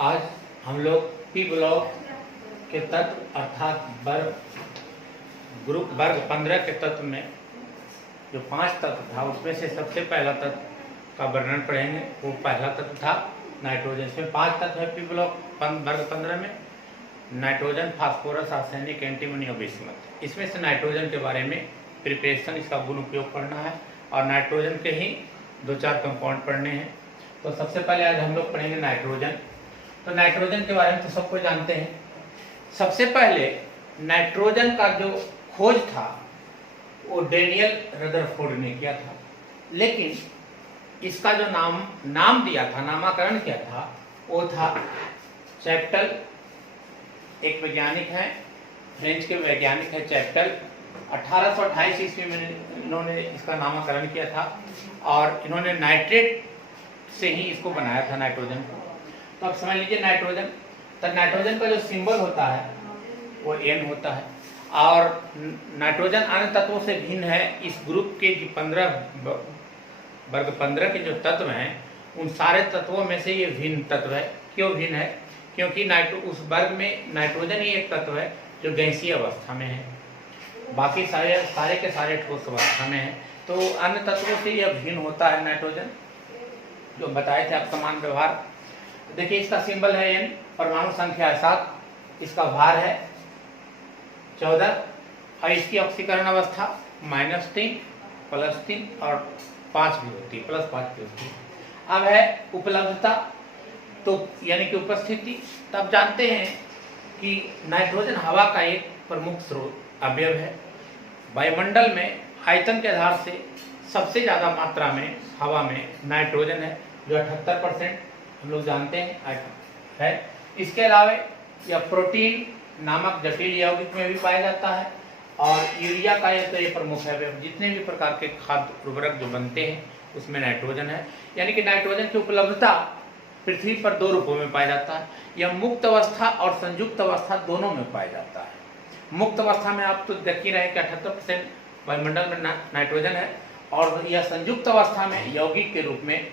आज हम लोग पी ब्लॉक के तत्व अर्थात वर्ग 15 के तत्व में जो 5 तत्व था उसमें से सबसे पहला तत्व का वर्णन पढ़ेंगे। वो पहला तत्व था नाइट्रोजन। इसमें 5 तत्व है पी ब्लॉक वर्ग 15 में। नाइट्रोजन, फास्फोरस, आर्सेनिक, एंटीमनी और बिस्मथ। इसमें से नाइट्रोजन के बारे में प्रिपरेशन, इसका गुण उपयोग पढ़ना है और नाइट्रोजन के ही 2-4 कंपाउंड पढ़ने हैं। तो सबसे पहले आज हम लोग पढ़ेंगे नाइट्रोजन। तो नाइट्रोजन के बारे में तो सबको जानते हैं। सबसे पहले नाइट्रोजन का जो खोज था वो डेनियल रदरफोर्ड ने किया था, लेकिन इसका जो नाम दिया था, नामकरण किया था, वो था चैप्टल। एक वैज्ञानिक है, फ्रेंच के वैज्ञानिक है चैप्टल। 1828 ईस्वी में इन्होंने इसका नामकरण किया था और इन्होंने नाइट्रेट से ही इसको बनाया था नाइट्रोजन को। तो अब समझ लीजिए नाइट्रोजन, तो नाइट्रोजन का जो सिंबल होता है वो N होता है और नाइट्रोजन अन्य तत्वों से भिन्न है। इस ग्रुप के वर्ग 15 के जो तत्व हैं उन सारे तत्वों में से ये भिन्न तत्व है। क्यों भिन्न है? क्योंकि उस वर्ग में नाइट्रोजन ही एक तत्व है जो गैसीय अवस्था में है, बाकी सारे के सारे ठोस अवस्था में है। तो अन्य तत्वों से यह भिन्न होता है नाइट्रोजन, जो बताए थे आप समान व्यवहार। देखिए इसका सिंबल है N, परमाणु संख्या है 7, इसका भार है 14 और इसकी ऑक्सीकरण अवस्था -3, +3 और 5 भी होती है, +5 भी होती है। अब है उपलब्धता, तो यानी कि उपस्थिति। तब जानते हैं कि नाइट्रोजन हवा का एक प्रमुख स्रोत अवयव है। वायुमंडल में आयतन के आधार से सबसे ज़्यादा मात्रा में हवा में नाइट्रोजन है, जो 78% हम लोग जानते हैं है। इसके अलावा यह प्रोटीन नामक जटिल यौगिक में भी पाया जाता है और यूरिया का यह तो ये प्रमुख है। जितने भी प्रकार के खाद्य उर्वरक जो बनते हैं उसमें नाइट्रोजन है। यानी कि नाइट्रोजन की उपलब्धता पृथ्वी पर 2 रूपों में पाया जाता है। यह मुक्त अवस्था और संयुक्त अवस्था दोनों में पाया जाता है। मुक्त अवस्था में आप तो देख ही रहे कि 78% वायुमंडल में नाइट्रोजन है और यह संयुक्त अवस्था में यौगिक के रूप में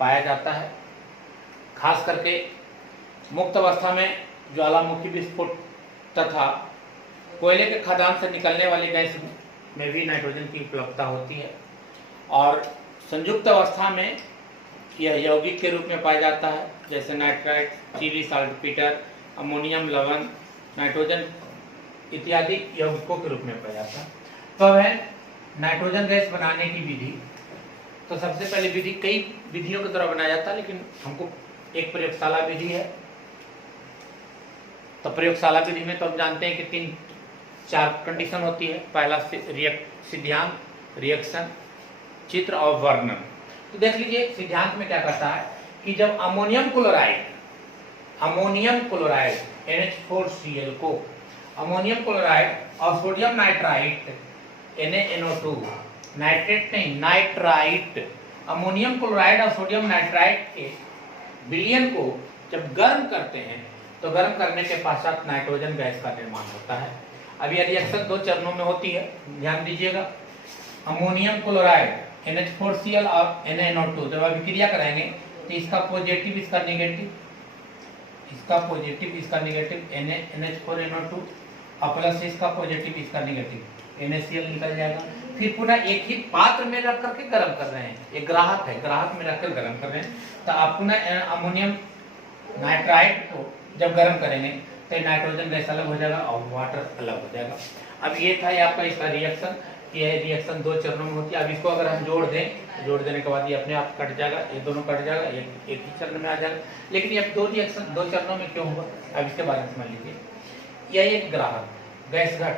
पाया जाता है। खास करके मुक्त अवस्था में ज्वालामुखी विस्फोट तथा कोयले के खदान से निकलने वाली गैस में भी नाइट्रोजन की उपलब्धता होती है और संयुक्त अवस्था में यह यौगिक के रूप में पाया जाता है, जैसे नाइट्राइट, चिली साल्टपीटर, अमोनियम लवण, नाइट्रोजन इत्यादि यौगिकों के रूप में पाया जाता है। तो अब है नाइट्रोजन गैस बनाने की विधि। तो सबसे पहले विधि कई विधियों के द्वारा बनाया जाता है, लेकिन हमको एक प्रयोगशाला विधि है। तो प्रयोगशाला विधि में तो हम जानते हैं कि 3-4 कंडीशन होती है। पहला सिद्धांत, रिएक्शन, चित्र और वर्णन। तो देख लीजिए सिद्धांत में क्या करता है कि जब अमोनियम क्लोराइड NH4Cl को अमोनियम क्लोराइड और सोडियम नाइट्राइट NaNO2, नाइट्रेट नहीं नाइट्राइट, अमोनियम क्लोराइड और सोडियम नाइट्राइट के विलयन को जब गर्म करते हैं तो गर्म करने के पश्चात नाइट्रोजन गैस का निर्माण होता है। अब यह रिएक्शन 2 चरणों में होती है, ध्यान दीजिएगा। अमोनियम क्लोराइड NH4Cl और NaNO2 जब अभिक्रिया कराएंगे तो इसका पॉजिटिव इसका नेगेटिव, इसका पॉजिटिव इसका नेगेटिव NH4NO2 और प्लस इसका पॉजिटिव इसका नेगेटिव NaCl निकल जाएगा। फिर पुनः एक ही पात्र में रख करके गर्म कर रहे हैं, एक ग्राहक है, ग्राहक में रखकर गर्म कर रहे हैं। तो आप पुनः अमोनियम नाइट्राइट को जब गर्म करेंगे तो नाइट्रोजन गैस अलग हो जाएगा और वाटर अलग हो जाएगा। अब ये था आपका इसका रिएक्शन। ये रिएक्शन 2 चरणों में होती है। अब इसको अगर हम जोड़ देने के बाद ये अपने आप कट जाएगा, ये दोनों कट जाएगा, एक ही चरण में आ जाएगा। लेकिन ये 2 रिएक्शन 2 चरणों में क्यों हुआ, अब इसके बारे में समझ लीजिए। यह एक ग्राहक गैस घट,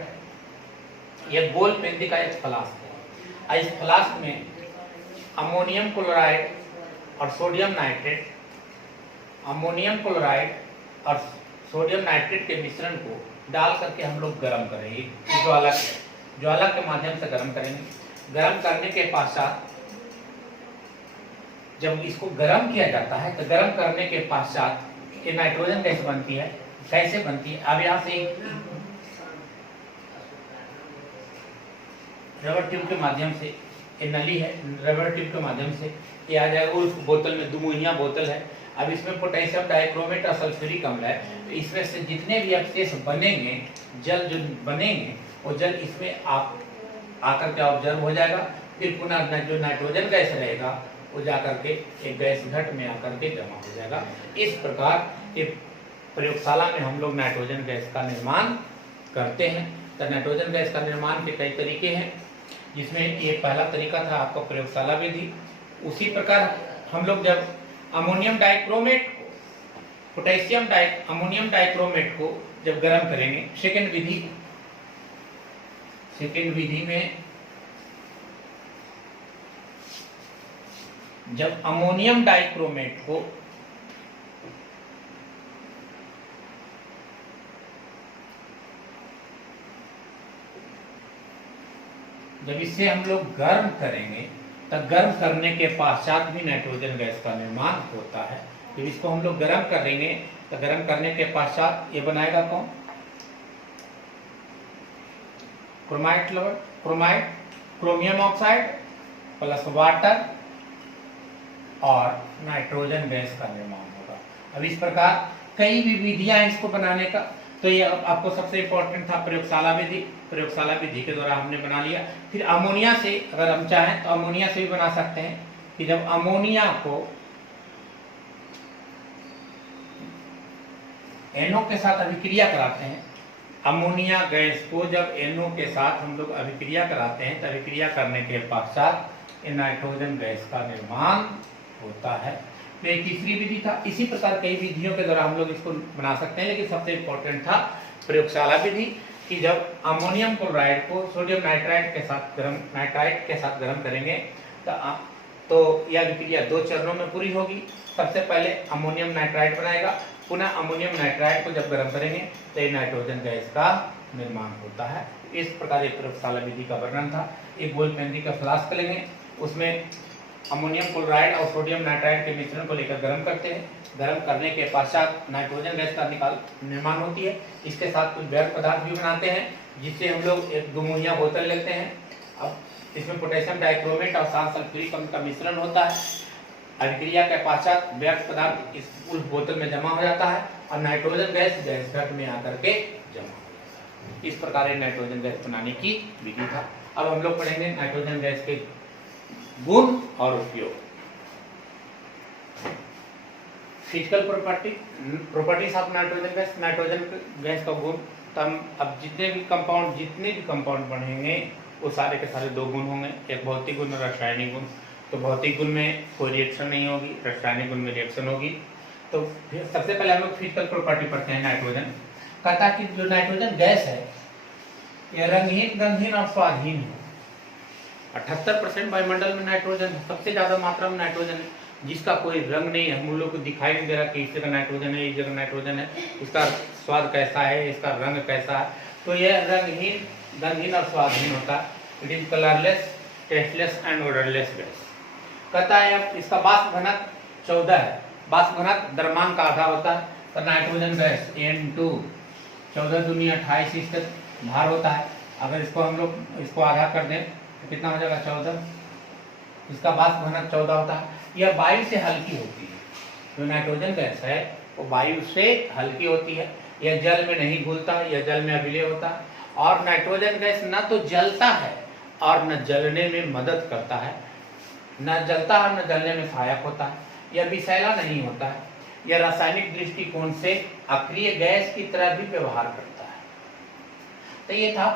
यह गोल पेंदी का एक फ्लास्क है। इस फ्लास्क में अमोनियम क्लोराइड और सोडियम नाइट्रेट, अमोनियम क्लोराइड और सोडियम नाइट्रेट के मिश्रण को डाल करके हम लोग गर्म करेंगे। ज्वाला के माध्यम से गर्म करेंगे। गर्म करने के पश्चात जब इसको गर्म किया जाता है तो गर्म करने के पश्चात ये नाइट्रोजन गैस बनती है। कैसे बनती है? अब यहाँ से रबर ट्यूब के माध्यम से ये नली है, रबर ट्यूब के माध्यम से ये आ जाएगा। उस बोतल में दुमुहिया बोतल है। अब इसमें पोटेशियम डाइक्रोमेट और सल्फ्यूरिक अम्ल है, तो इसमें से जितने भी अवशेष बनेंगे, जल जो बनेंगे, वो जल इसमें आकर के ऑब्जर्व हो जाएगा। फिर पुनः जो नाइट्रोजन गैस रहेगा वो जाकर के एक गैस घट में आकर के जमा हो जाएगा। इस प्रकार ये प्रयोगशाला में हम लोग नाइट्रोजन गैस का निर्माण करते हैं। तो नाइट्रोजन गैस का निर्माण के कई तरीके हैं, जिसमें ये पहला तरीका था आपका प्रयोगशाला विधि। उसी प्रकार हम लोग जब अमोनियम डाइक्रोमेट को, अमोनियम डाइक्रोमेट को जब गर्म करेंगे, सेकेंड विधि में जब अमोनियम डाइक्रोमेट को जब इसे हम लोग गर्म करेंगे, तब गर्म करने के पश्चात भी नाइट्रोजन गैस का निर्माण होता है। फिर इसको हम लोग गर्म करेंगे, तो गर्म करने के पश्चात ये बनाएगा कौन? क्रोमियम ऑक्साइड प्लस वाटर और नाइट्रोजन गैस का निर्माण होगा। अब इस प्रकार कई भी विधियां इसको बनाने का, तो ये आपको सबसे इंपॉर्टेंट था प्रयोगशाला विधि के द्वारा हमने बना लिया। फिर अमोनिया से अगर हम चाहें तो अमोनिया से भी बना सकते हैं कि जब अमोनिया को NO के साथ अभिक्रिया कराते हैं, अमोनिया गैस को जब NO के साथ हम लोग अभिक्रिया कराते हैं, तो अभिक्रिया करने के पश्चात नाइट्रोजन गैस का निर्माण होता है। तो एक तीसरी विधि था। इसी प्रकार कई विधियों के द्वारा हम लोग इसको बना सकते हैं, लेकिन सबसे इम्पोर्टेंट था प्रयोगशाला विधि कि जब अमोनियम क्लोराइड को सोडियम नाइट्राइट के साथ गर्म करेंगे, तो यह विक्रिया 2 चरणों में पूरी होगी। सबसे पहले अमोनियम नाइट्राइट बनाएगा, पुनः अमोनियम नाइट्राइट को जब गर्म करेंगे तो ये नाइट्रोजन गैस का निर्माण होता है। इस प्रकार एक प्रयोगशाला विधि का वर्णन था। एक गोल पेंदी का फ्लास्क लेंगे, उसमें अमोनियम क्लोराइड और सोडियम नाइट्राइड के मिश्रण को लेकर गर्म करते हैं। गर्म करने के पश्चात नाइट्रोजन गैस का निर्माण होती है। इसके साथ कुछ व्यर्थ पदार्थ भी बनाते हैं, जिससे हम लोग एक दुमुहिया बोतल लेते हैं। अब इसमें पोटेशियम डाइक्रोमेट और सात सल्फ्यूरिक अम्ल का मिश्रण होता है। अभिक्रिया के पश्चात व्यर्थ पदार्थ उस बोतल में जमा हो जाता है और नाइट्रोजन गैस घट में आकर के जमा हो जाता है। इस प्रकार नाइट्रोजन गैस बनाने की विधि था। अब हम लोग पढ़ेंगे नाइट्रोजन गैस के गुण और उपयोग। Physical properties of nitrogen gas का गुण। तो हम अब जितने भी कंपाउंड पढ़ेंगे वो सारे के सारे 2 गुण होंगे, एक भौतिक गुण और रासायनिक गुण। तो भौतिक गुण में कोई रिएक्शन नहीं होगी, रासायनिक गुण में रिएक्शन होगी। तो सबसे पहले हम लोग फिजिकल प्रॉपर्टी पढ़ते हैं। नाइट्रोजन कहता है कि जो नाइट्रोजन गैस है यह रंगहीन और स्वादहीन है। 78% वायुमंडल में नाइट्रोजन है, सबसे ज्यादा मात्रा में नाइट्रोजन है, जिसका कोई रंग नहीं है। हम लोग को दिखाई नहीं दे रहा कि इस जगह नाइट्रोजन है, इस जगह नाइट्रोजन है, इसका स्वाद कैसा है, इसका रंग कैसा है। तो यह रंगहीन और स्वादहीन होता है। It is colourless, tasteless and odourless gas. कहता है अब इसका वाष्प घनत्व 14 है। वाष्प घनत्व द्रव्यमान का आधा होता है। तो नाइट्रोजन गैस N2 14 दूनी 28 इसका भार होता है। अगर इसको हम लोग इसको आधा कर दें तो कितना हो जाएगा 14। इसका वाष्प घनत्व 14 होता है। यह वायु से हल्की होती है। जो नाइट्रोजन गैस है वो वायु से हल्की होती है। यह जल में नहीं घुलता, यह जल में अविलेय होता है। और नाइट्रोजन गैस न तो जलता है और न जलने में मदद करता है, न जलता है न जलने में सहायक होता है। यह विषैला नहीं होता है। यह रासायनिक दृष्टिकोण से अक्रिय गैस की तरह भी व्यवहार करता है। तो ये था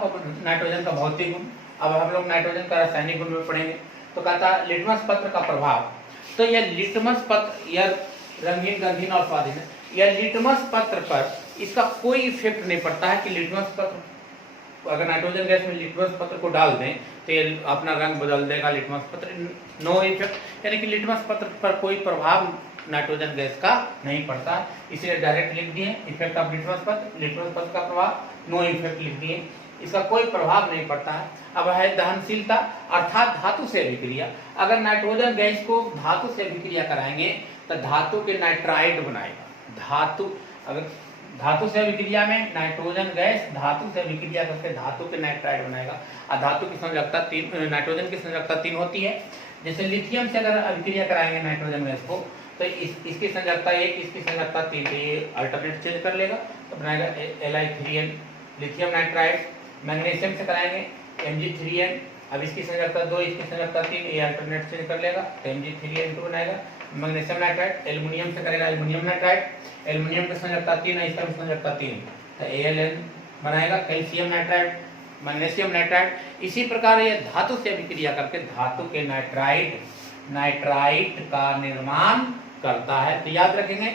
नाइट्रोजन का भौतिक गुण। अब हम लोग नाइट्रोजन का रासायनिक गुण में पढ़ेंगे। तो कहता है लिटमस पत्र का प्रभाव। तो यह लिटमस पत्र यह रंगीन, गंधीन और स्वादहीन है। यह लिटमस पत्र पर इसका कोई इफेक्ट नहीं पड़ता है कि लिटमस पत्र, अगर नाइट्रोजन गैस में लिटमस पत्र को डाल दें तो ये अपना रंग बदल देगा। लिटमस पत्र नो इफेक्ट, यानी कि लिटमस पत्र पर कोई प्रभाव नाइट्रोजन गैस का नहीं पड़ता, इसलिए डायरेक्ट लिख दिए इफेक्ट ऑफ लिटमस पत्र का प्रभाव नो इफेक्ट लिख दिए, इसका कोई प्रभाव नहीं पड़ता है। अब है दहनशीलता अर्थात धातु से अभिक्रिया। अगर नाइट्रोजन गैस को धातु से अभिक्रिया कराएंगे तो धातु के नाइट्राइड बनाएगा। धातु अगर धातु से अभिक्रिया में नाइट्रोजन गैस धातु से अभिक्रिया करके धातु के नाइट्राइड बनाएगा। और धातु की संयोजकता 3, नाइट्रोजन की संयोजकता 3 होती है। जैसे लिथियम से अगर अभिक्रिया कराएंगे नाइट्रोजन गैस को तो इसकी संयोजकता 1, इसकी संयोजकता 3, तो ये अल्टरनेट चेंज कर लेगा तो बनाएगा Li3n लिथियम नाइट्राइड। मैग्नीशियम से कराएंगे Mg3n, अब इसकी संयोजकता 2, इसकी संयोजकता 3, ये अल्टरनेट चेंज कर लेगा तो Mg3n2 बनाएगा मैग्नीशियम नाइट्राइड। एल्युमिनियम से करेगा एल्युमिनियम नाइट्राइड, एल्युमिनियम की संयोजकता 3 है, इसका भी संयोजकता 3 तो Aln बनाएगा। Calcium nitride, magnesium nitride. इसी प्रकार ये धातु से अभिक्रिया करके धातु के नाइट्राइड का निर्माण करता है। तो याद रखेंगे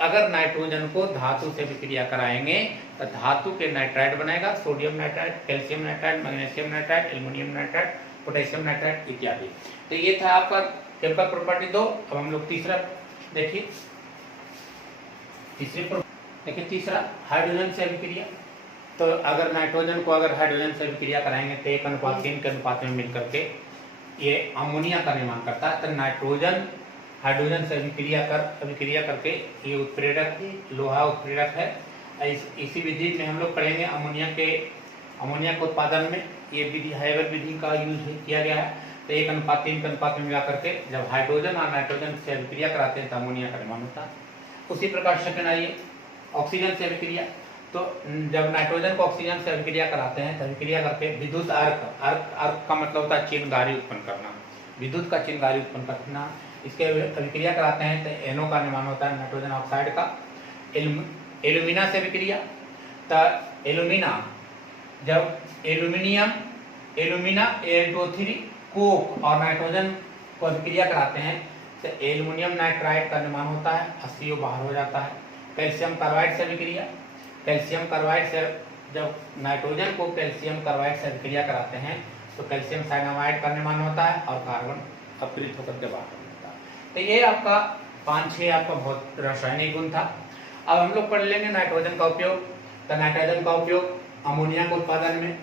अगर नाइट्रोजन को धातु से अभिक्रिया कराएंगे तो धातु के नाइट्राइड बनेगा, sodium nitride, calcium nitride, magnesium nitride, aluminium nitride, potassium nitride इत्यादि। तो ये था आपका केमिकल प्रॉपर्टी 2। अब हम लोग तीसरा देखिए, तीसरा हाइड्रोजन से अभिक्रिया। तो अगर नाइट्रोजन को अगर हाइड्रोजन से अभिक्रिया कराएंगे तो 1:3 के अनुपात में मिलकर के ये अमोनिया का निर्माण करता है। तो नाइट्रोजन हाइड्रोजन से अभिक्रिया करके ये उत्प्रेरक, लोहा उत्प्रेरक है। इसी विधि में हम लोग पढ़ेंगे अमोनिया के उत्पादन में ये विधि हाइवर विधि का यूज किया गया है। तो 1:3 के अनुपात में मिला करके जब हाइड्रोजन और नाइट्रोजन से अभिक्रिया कराते हैं तो अमोनिया का निर्माण होता है। उसी प्रकार सेकंड आइए ऑक्सीजन से अभिक्रिया। तो जब नाइट्रोजन को ऑक्सीजन से अभिक्रिया कराते हैं तो अभिक्रिया करके विद्युत अर्क का मतलब होता है चिनगारी उत्पन्न करना, विद्युत का चिनगारी उत्पन्न करना। इसके अभिक्रिया कराते हैं तो एनो का निर्माण होता है नाइट्रोजन ऑक्साइड का। एल्यूमिना से अभिक्रिया, तो एल्यूमिना जब एल्यूमिना Al2O3 कोक और नाइट्रोजन को अभिक्रिया कराते हैं तो एल्युमिनियम नाइट्राइड का निर्माण होता है, CO बाहर हो जाता है। कैल्शियम कार्बाइड से अभिक्रिया, कैल्शियम कार्बाइड से जब नाइट्रोजन को कैल्शियम कार्बाइड से अभिक्रिया कराते हैं तो कैल्शियम साइनामाइड का निर्माण होता है और कार्बन अपकृत होकर के बाहर होता है। तो ये आपका 5-6 आपका बहुत रासायनिक गुण था। अब हम लोग पढ़ लेंगे नाइट्रोजन का उपयोग। तो नाइट्रोजन का उपयोग अमोनिया के उत्पादन में,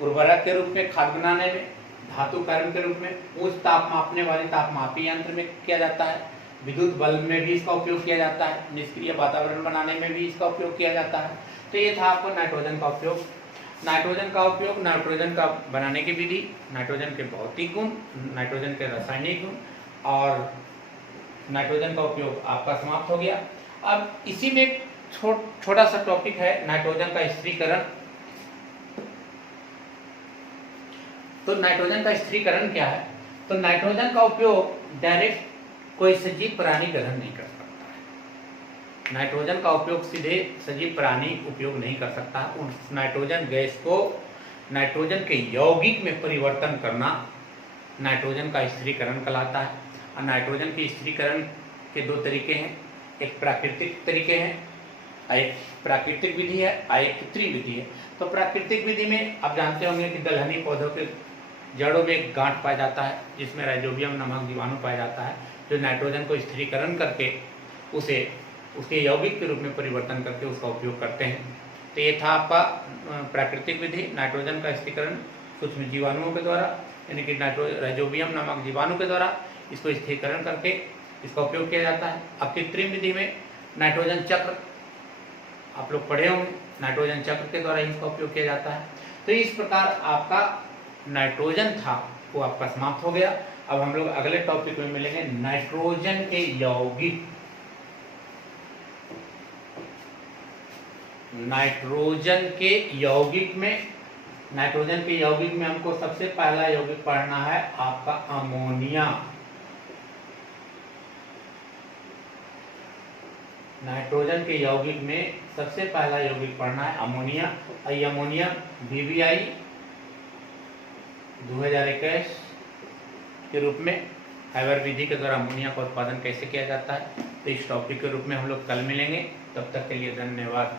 उर्वरक के रूप में, खाद बनाने में, धातु कार्बन के रूप में, उच्च ताप मापने वाले तापमापी यंत्र में किया जाता है, विद्युत बल्ब में भी इसका उपयोग किया जाता है, निष्क्रिय वातावरण बनाने में भी इसका उपयोग किया जाता है। तो ये था आपको नाइट्रोजन का उपयोग। नाइट्रोजन का बनाने की विधि, नाइट्रोजन के भौतिक गुण, नाइट्रोजन के रासायनिक गुण और नाइट्रोजन का उपयोग आपका समाप्त हो गया। अब इसी में छोटा सा टॉपिक है नाइट्रोजन का स्थिरीकरण। तो नाइट्रोजन का स्थिरीकरण क्या है? तो नाइट्रोजन का उपयोग डायरेक्ट कोई सजीव प्राणी ग्रहण नहीं कर सकता है। नाइट्रोजन का उपयोग सीधे सजीव प्राणी उपयोग नहीं कर सकता। उस नाइट्रोजन गैस को नाइट्रोजन के यौगिक में परिवर्तन करना नाइट्रोजन का स्थिरीकरण कहलाता है। और नाइट्रोजन के स्थिरीकरण के 2 तरीके हैं, एक प्राकृतिक तरीके हैं, एक प्राकृतिक विधि है और एक कृत्रिम विधि है। तो प्राकृतिक विधि में आप जानते होंगे कि दलहनी पौधों के जड़ों में एक गांठ पाया जाता है जिसमें राइजोबियम नामक जीवाणु पाया जाता है, जो नाइट्रोजन को स्थिरीकरण करके उसे उसके यौगिक के रूप में परिवर्तन करके उसका उपयोग करते हैं। तो ये था आपका प्राकृतिक विधि, नाइट्रोजन का स्थिरीकरण सूक्ष्म जीवाणुओं के द्वारा, यानी कि राइजोबियम नामक जीवाणु के द्वारा इसको स्थिरीकरण करके इसका उपयोग किया जाता है। अब कृत्रिम विधि में नाइट्रोजन चक्र आप लोग पढ़े होंगे, नाइट्रोजन चक्र के द्वारा इसका उपयोग किया जाता है। तो इस प्रकार आपका नाइट्रोजन था वो आपका समाप्त हो गया। अब हम लोग अगले टॉपिक में मिलेंगे नाइट्रोजन के यौगिक। नाइट्रोजन के यौगिक में हमको सबसे पहला यौगिक पढ़ना है आपका अमोनिया। नाइट्रोजन के यौगिक में सबसे पहला यौगिक पढ़ना है अमोनिया। और अमोनिया VBI 2021 के रूप में हाइवर विधि के द्वारा अमोनिया का उत्पादन कैसे किया जाता है, तो इस टॉपिक के रूप में हम लोग कल मिलेंगे। तब तक के लिए धन्यवाद।